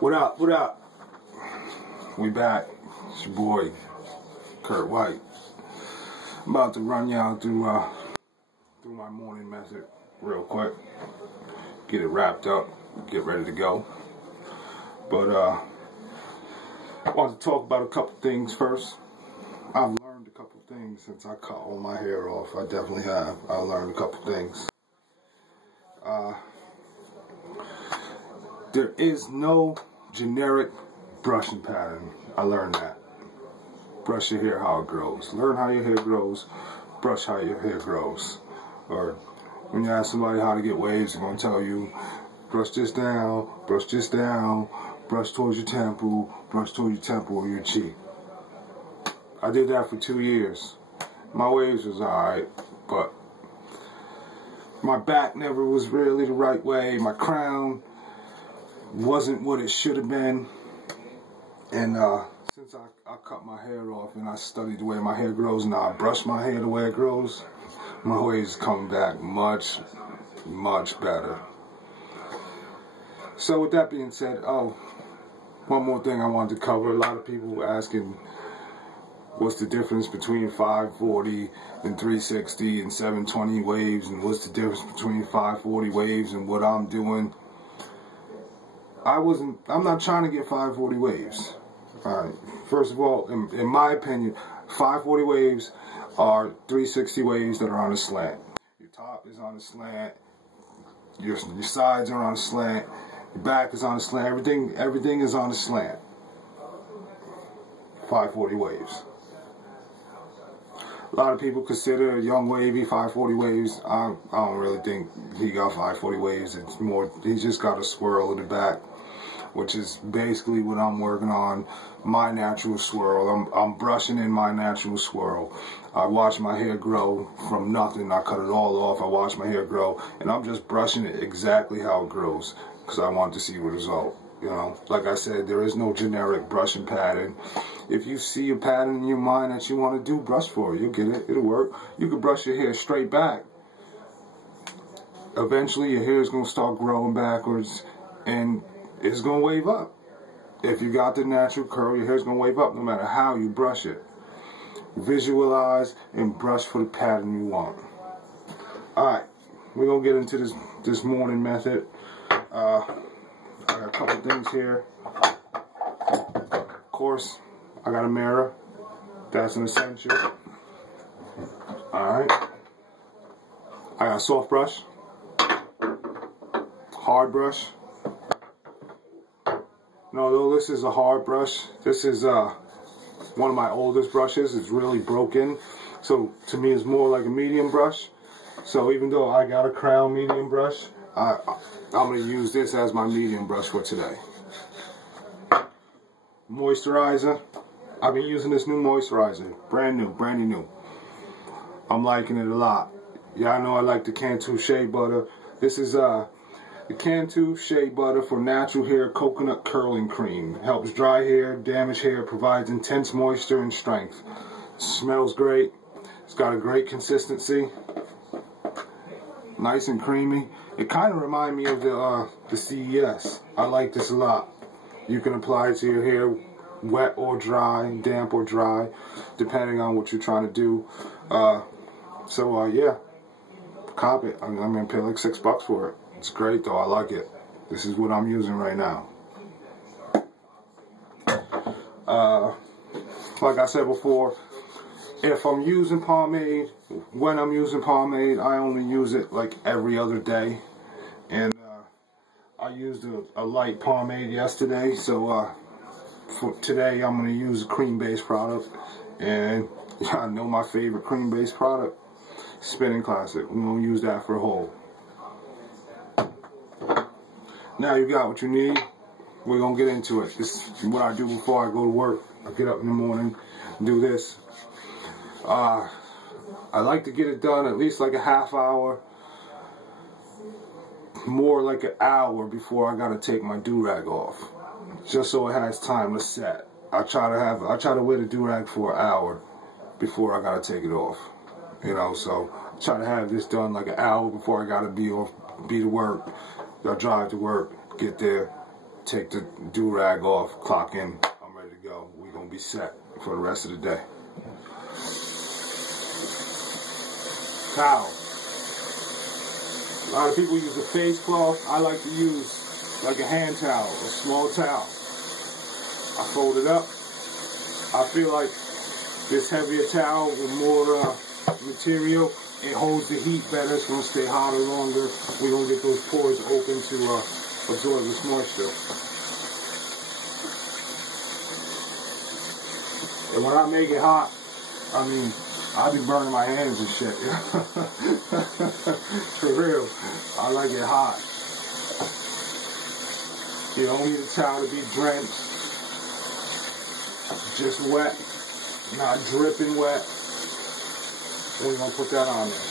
What up, what up? We back. It's your boy, Kurt White. I'm about to run y'all through my morning method real quick. Get it wrapped up, get ready to go. But I want to talk about a couple things first. I've learned a couple things since I cut all my hair off. I definitely have. I learned a couple things. There is no generic brushing pattern. I learned that. Brush your hair how it grows. Learn how your hair grows. Brush how your hair grows. Or when you ask somebody how to get waves, they're going to tell you, brush this down, brush this down, brush towards your temple, brush towards your temple or your cheek. I did that for 2 years. My waves was alright, but my back never was really the right way. My crown wasn't what it should have been. And since I cut my hair off and I studied the way my hair grows, and I brush my hair the way it grows, my waves come back much, much better. So with that being said, one more thing I wanted to cover. A lot of people were asking what's the difference between 540 and 360 and 720 waves, and what's the difference between 540 waves and what I'm doing. I'm not trying to get 540 waves. Alright, first of all, in my opinion, 540 waves are 360 waves that are on a slant. Your top is on a slant, your sides are on a slant, your back is on a slant, everything is on a slant. 540 waves. A lot of people consider Young Wavy 540 waves. I don't really think he got 540 waves. It's more, he just got a swirl in the back, which is basically what I'm working on, my natural swirl. I'm brushing in my natural swirl. I watch my hair grow from nothing. I cut it all off. I watch my hair grow, and I'm just brushing it exactly how it grows because I want to see the result. You know, like I said, there is no generic brushing pattern. If you see a pattern in your mind that you want to do, brush for it. You'll get it. It'll work. You can brush your hair straight back. Eventually, your hair is going to start growing backwards, and it's going to wave up. If you got the natural curl, your hair's going to wave up no matter how you brush it. Visualize and brush for the pattern you want. Alright, we're going to get into this morning method. I got a couple things here. Of course, I got a mirror. That's an essential. Alright. I got a soft brush. Hard brush. No, though this is a hard brush. This is one of my oldest brushes. It's really broken. So to me it's more like a medium brush. So even though I got a crown medium brush, I'm going to use this as my medium brush for today. Moisturizer. I've been using this new moisturizer. Brand new. I'm liking it a lot. Y'all know I like the Cantu Shea Butter. This is the Cantu Shea Butter for Natural Hair Coconut Curling Cream. Helps dry hair, damaged hair, provides intense moisture and strength. Smells great. It's got a great consistency. Nice and creamy. It kind of reminds me of the CES. I like this a lot. You can apply it to your hair, wet or dry, damp or dry, depending on what you're trying to do. Yeah, cop it. I'm gonna pay like $6 for it. It's great though. I like it. This is what I'm using right now. Like I said before, if I'm using pomade, when I'm using pomade, I only use it like every other day. And I used a light pomade yesterday, so for today I'm going to use a cream-based product. And I know my favorite cream-based product, Spinning Classic. I'm going to use that for a whole. Now you got what you need. We're going to get into it. This is what I do before I go to work. I get up in the morning, do this. I like to get it done at least like a half hour, more like an hour before I gotta take my do-rag off, just so it has time to set. I try to wear the do-rag for an hour before I gotta take it off. You know, so I try to have this done like an hour before I gotta be to work. I drive to work, get there, take the do-rag off, clock in, I'm ready to go. We're going to be set for the rest of the day. Towel. A lot of people use a face cloth. I like to use like a hand towel, a small towel. I fold it up. I feel like this heavier towel with more material, it holds the heat better. It's going to stay hotter longer. We're going to get those pores open to absorb this moisture. And when I make it hot, I mean, I be burning my hands and shit. For real. I like it hot. You don't need the towel to be drenched. Just wet. Not dripping wet. We're going to put that on there.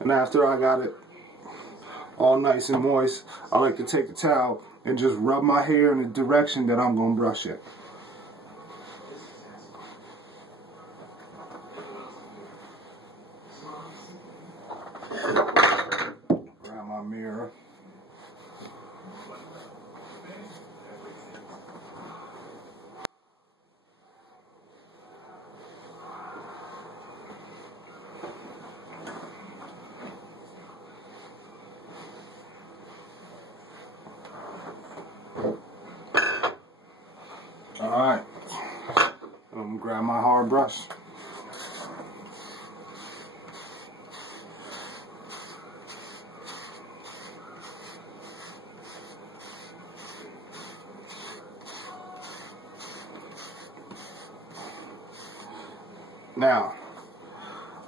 And after I got it all nice and moist, I like to take the towel and just rub my hair in the direction that I'm going to brush it. Grab my mirror. Alright, I'm going to grab my hard brush. Now,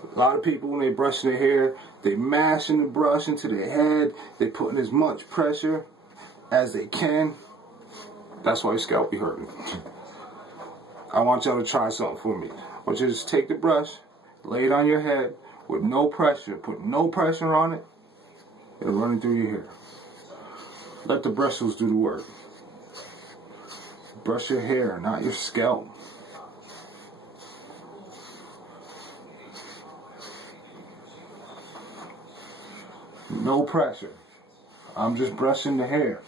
a lot of people when they brush their hair, they mashing the brush into their head, they putting as much pressure as they can. That's why your scalp be hurting. I want y'all to try something for me. I want you to just take the brush, lay it on your head with no pressure. Put no pressure on it. It'll run through your hair. Let the bristles do the work. Brush your hair, not your scalp. No pressure. I'm just brushing the hair.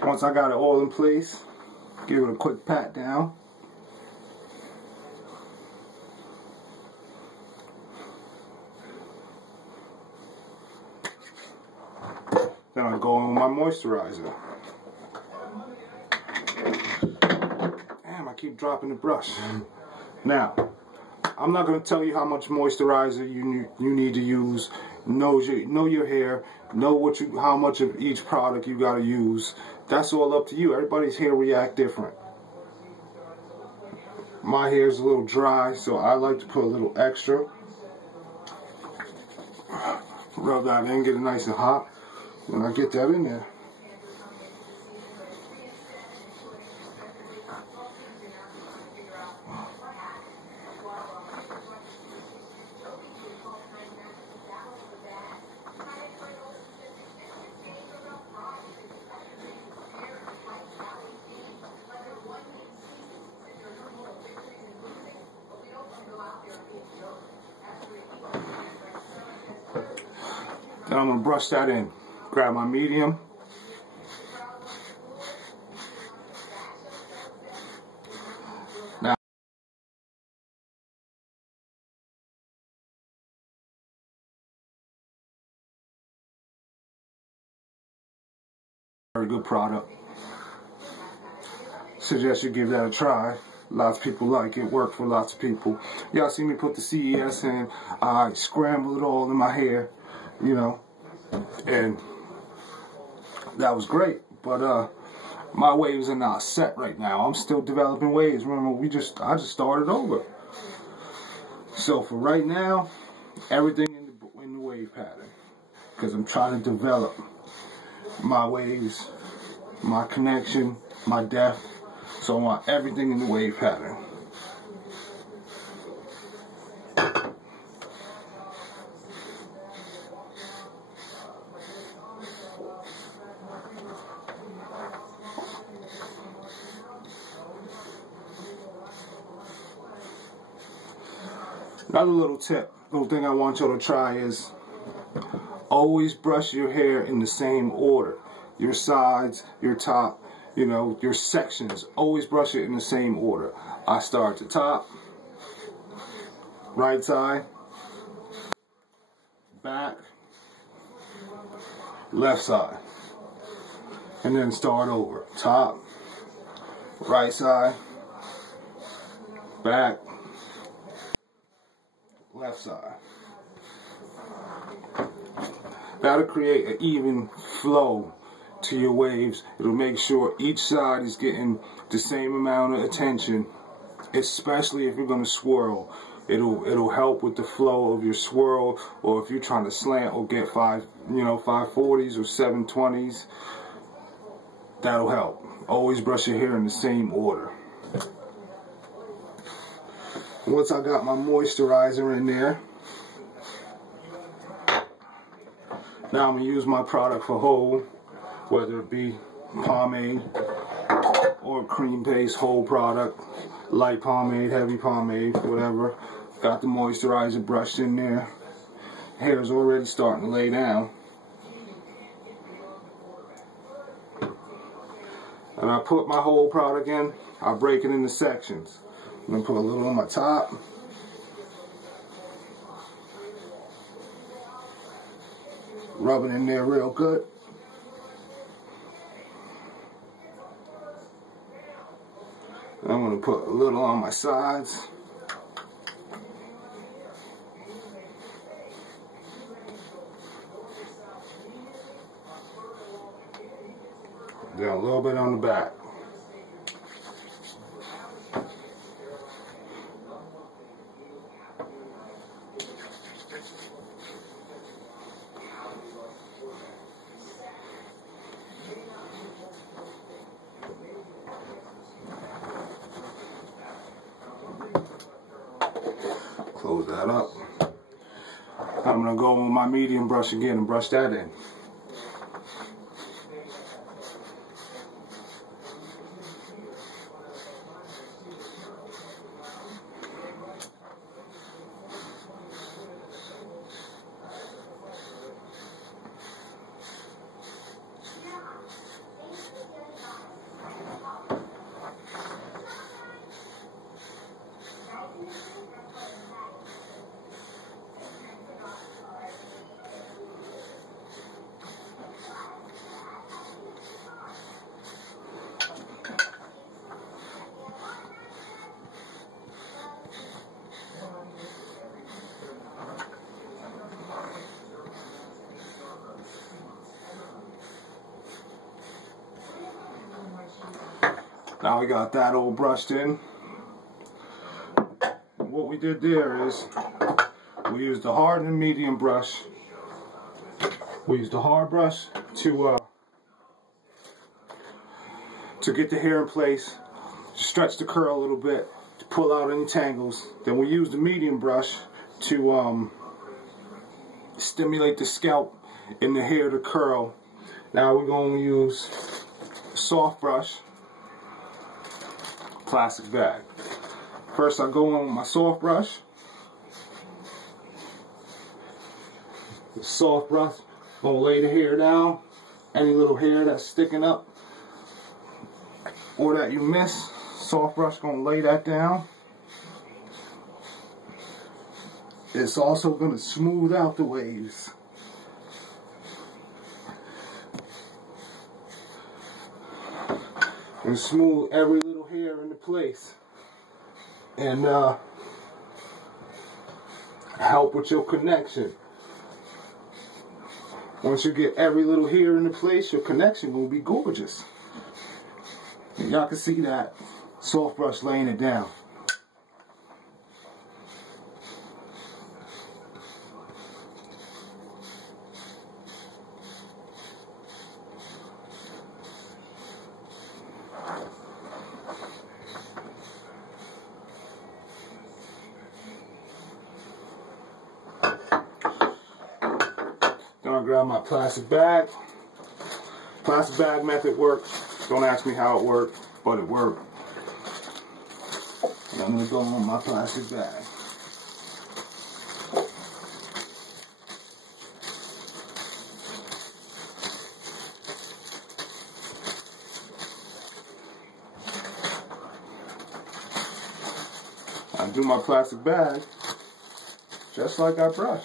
Once I got it all in place, give it a quick pat down. Then I go in with my moisturizer. Damn, I keep dropping the brush. Now, I'm not going to tell you how much moisturizer you need to use. Know your hair. Know how much of each product you got to use. That's all up to you. Everybody's hair react different. My hair is a little dry, so I like to put a little extra. Rub that in, get it nice and hot. When I get that in there, then I'm going to brush that in. Grab my medium. Very good product. Suggest you give that a try. Lots of people like it. Worked for lots of people. Y'all see me put the CES in. I scrambled it all in my hair, you know, and that was great. But my waves are not set right now. I'm still developing waves. Remember, I just started over. So for right now, everything in the wave pattern, because I'm trying to develop my waves, my connection, my depth. So I want everything in the wave pattern. Another little tip, little thing I want y'all to try is always brush your hair in the same order. Your sides, your top, you know, your sections. Always brush it in the same order. I start at the top, right side, back, left side. And then start over. Top, right side, back, left side. That'll create an even flow to your waves. It'll make sure each side is getting the same amount of attention, especially if you're going to swirl. It'll help with the flow of your swirl, or if you're trying to slant or get 540s or 720s. That'll help. Always brush your hair in the same order. Once I got my moisturizer in there, now I'm going to use my product for whole, whether it be pomade or cream paste, whole product, light pomade, heavy pomade, whatever. Got the moisturizer brushed in there. Hair's already starting to lay down. And I put my whole product in, I break it into sections. I'm going to put a little on my top. Rub it in there real good. And I'm going to put a little on my sides. Then a little bit on the back. Close that up. I'm going to go with my medium brush again and brush that in. Now we got that all brushed in. What we did there is we used the hard and medium brush. We used the hard brush to get the hair in place, stretch the curl a little bit, to pull out any tangles. Then we used the medium brush to stimulate the scalp and the hair to curl. Now we're going to use a soft brush, plastic bag. First I go on with my soft brush. The soft brush, gonna lay the hair down. Any little hair that's sticking up or that you miss, soft brush gonna lay that down. It's also gonna smooth out the waves. and smooth every little hair into place, and help with your connection. Once you get every little hair into place, your connection will be gorgeous. Y'all can see that soft brush laying it down. Gonna grab my plastic bag. Plastic bag method works. Don't ask me how it worked, but it worked. And I'm gonna go on my plastic bag. I do my plastic bag just like I brush.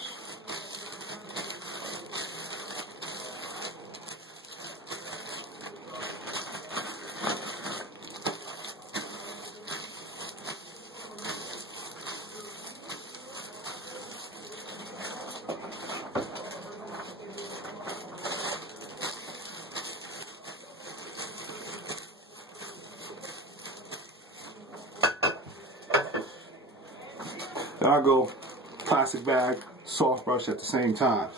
Then I go plastic bag, soft brush at the same time.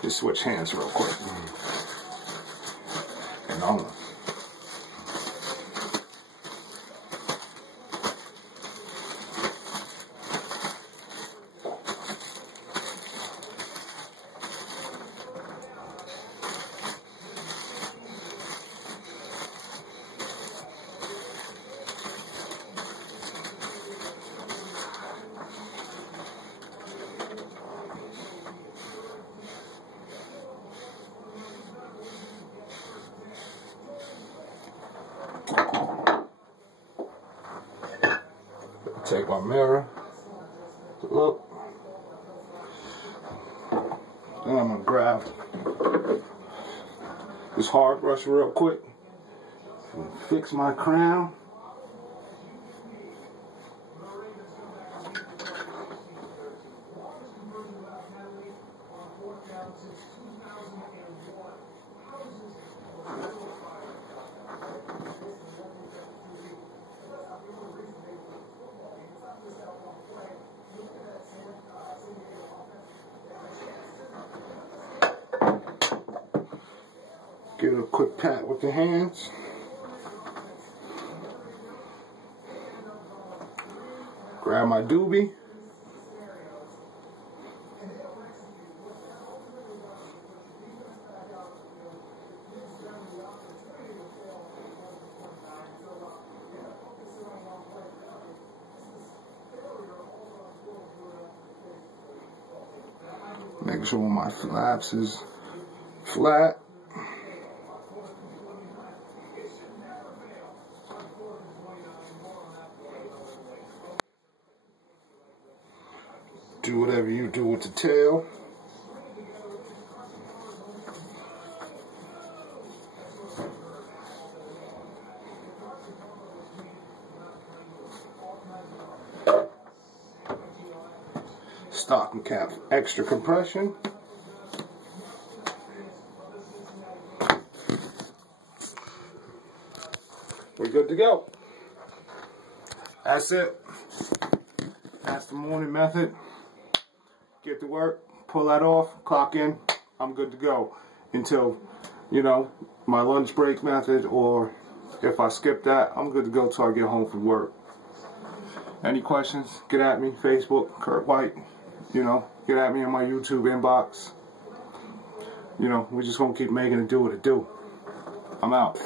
Just switch hands real quick. And on. Take my mirror, look, then I'm gonna grab this hard brush real quick and fix my crown. Give it a quick pat with the hands. Grab my doobie. Make sure my flaps is flat. Do whatever you do with the tail. Stocking cap, extra compression. We're good to go. That's it. That's the morning method. Get to work, pull that off, clock in, I'm good to go until, you know, my lunch break method, or if I skip that, I'm good to go till I get home from work. Any questions, get at me, Facebook, Kurt White, you know, get at me on my YouTube inbox. You know, we're just gonna keep making it do what it do. I'm out.